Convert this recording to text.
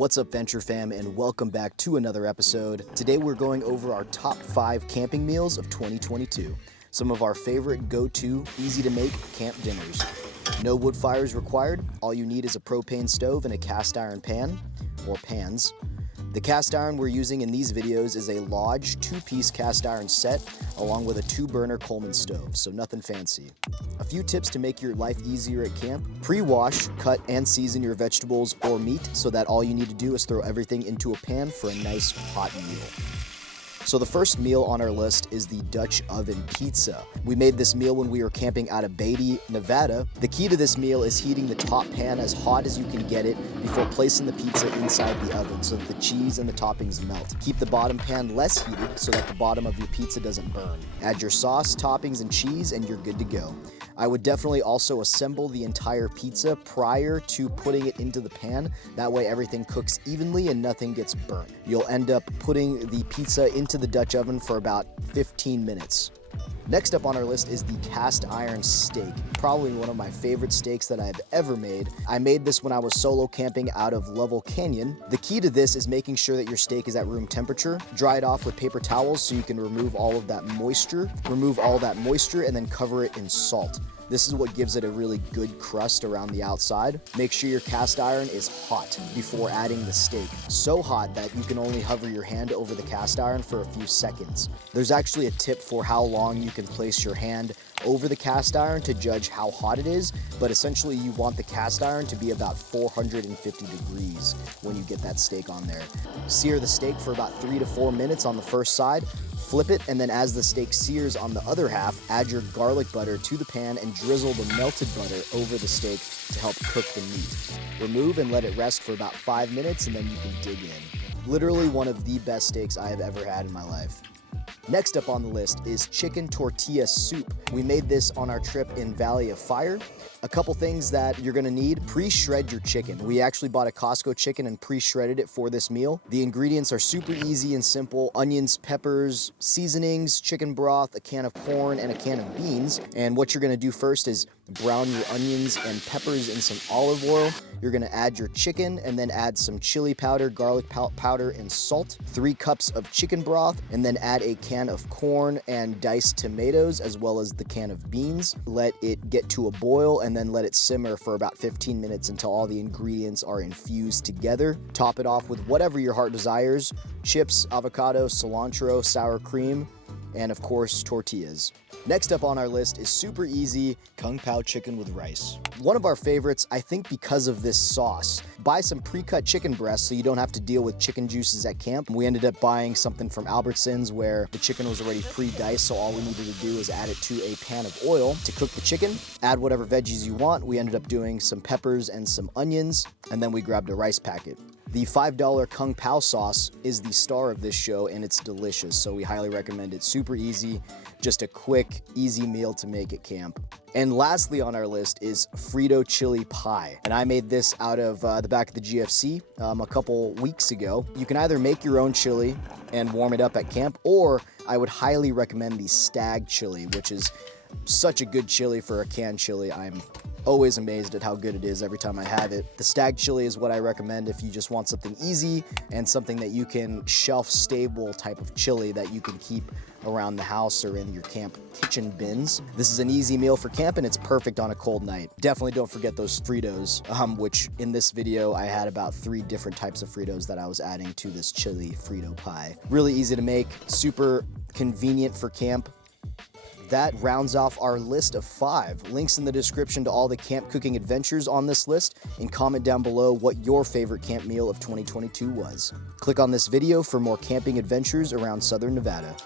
What's up, Venture Fam, and welcome back to another episode. Today we're going over our top 5 camping meals of 2022. Some of our favorite go-to, easy-to-make camp dinners. No wood fires required. All you need is a propane stove and a cast iron pan, or pans. The cast iron we're using in these videos is a Lodge 2-piece cast iron set, along with a 2-burner Coleman stove, so nothing fancy. A few tips to make your life easier at camp. Pre-wash, cut, and season your vegetables or meat so that all you need to do is throw everything into a pan for a nice hot meal. So the first meal on our list is the Dutch oven pizza. We made this meal when we were camping out of Beatty, Nevada. The key to this meal is heating the top pan as hot as you can get it before placing the pizza inside the oven so that the cheese and the toppings melt. Keep the bottom pan less heated so that the bottom of your pizza doesn't burn. Add your sauce, toppings, and cheese, and you're good to go. I would definitely also assemble the entire pizza prior to putting it into the pan. That way everything cooks evenly and nothing gets burnt. You'll end up putting the pizza into the Dutch oven for about 15 minutes. Next up on our list is the cast iron steak. Probably one of my favorite steaks that I've ever made. I made this when I was solo camping out of Level Canyon. The key to this is making sure that your steak is at room temperature. Dry it off with paper towels so you can remove all of that moisture. And then cover it in salt. This is what gives it a really good crust around the outside. Make sure your cast iron is hot before adding the steak. So hot that you can only hover your hand over the cast iron for a few seconds. There's actually a tip for how long you can place your hand over the cast iron to judge how hot it is, but essentially you want the cast iron to be about 450 degrees when you get that steak on there. Sear the steak for about 3 to 4 minutes on the first side. Flip it, and then as the steak sears on the other half, add your garlic butter to the pan and drizzle the melted butter over the steak to help cook the meat. Remove and let it rest for about 5 minutes, and then you can dig in. Literally one of the best steaks I have ever had in my life. Next up on the list is chicken tortilla soup. We made this on our trip in Valley of Fire. A couple things that you're gonna need: pre-shred your chicken. We actually bought a Costco chicken and pre-shredded it for this meal. The ingredients are super easy and simple: onions, peppers, seasonings, chicken broth, a can of corn, and a can of beans. And what you're gonna do first is brown your onions and peppers in some olive oil. You're gonna add your chicken and then add some chili powder, garlic powder, and salt. 3 cups of chicken broth, and then add a can of corn and diced tomatoes, as well as the can of beans. Let it get to a boil and then let it simmer for about 15 minutes until all the ingredients are infused together. Top it off with whatever your heart desires: chips, avocado, cilantro, sour cream, and of course, tortillas. Next up on our list is super easy Kung Pao chicken with rice. One of our favorites, I think, because of this sauce. Buy some pre-cut chicken breasts so you don't have to deal with chicken juices at camp. We ended up buying something from Albertsons where the chicken was already pre-diced, so all we needed to do is add it to a pan of oil to cook the chicken. Add whatever veggies you want. We ended up doing some peppers and some onions, and then we grabbed a rice packet. The $5 Kung Pao sauce is the star of this show, and it's delicious, so we highly recommend it. Super easy, just a quick, easy meal to make at camp. And lastly on our list is Frito Chili Pie. And I made this out of the back of the GFC a couple weeks ago. You can either make your own chili and warm it up at camp, or I would highly recommend the Stag chili, which is such a good chili for a canned chili. I'm always amazed at how good it is every time I have it. The Stag chili is what I recommend if you just want something easy and something that you can shelf-stable type of chili that you can keep around the house or in your camp kitchen bins. This is an easy meal for camp, and it's perfect on a cold night. Definitely don't forget those Fritos, which in this video I had about 3 different types of Fritos that I was adding to this chili Frito pie. Really easy to make, super convenient for camp. That rounds off our list of 5. Links in the description to all the camp cooking adventures on this list, and comment down below what your favorite camp meal of 2022 was. Click on this video for more camping adventures around Southern Nevada.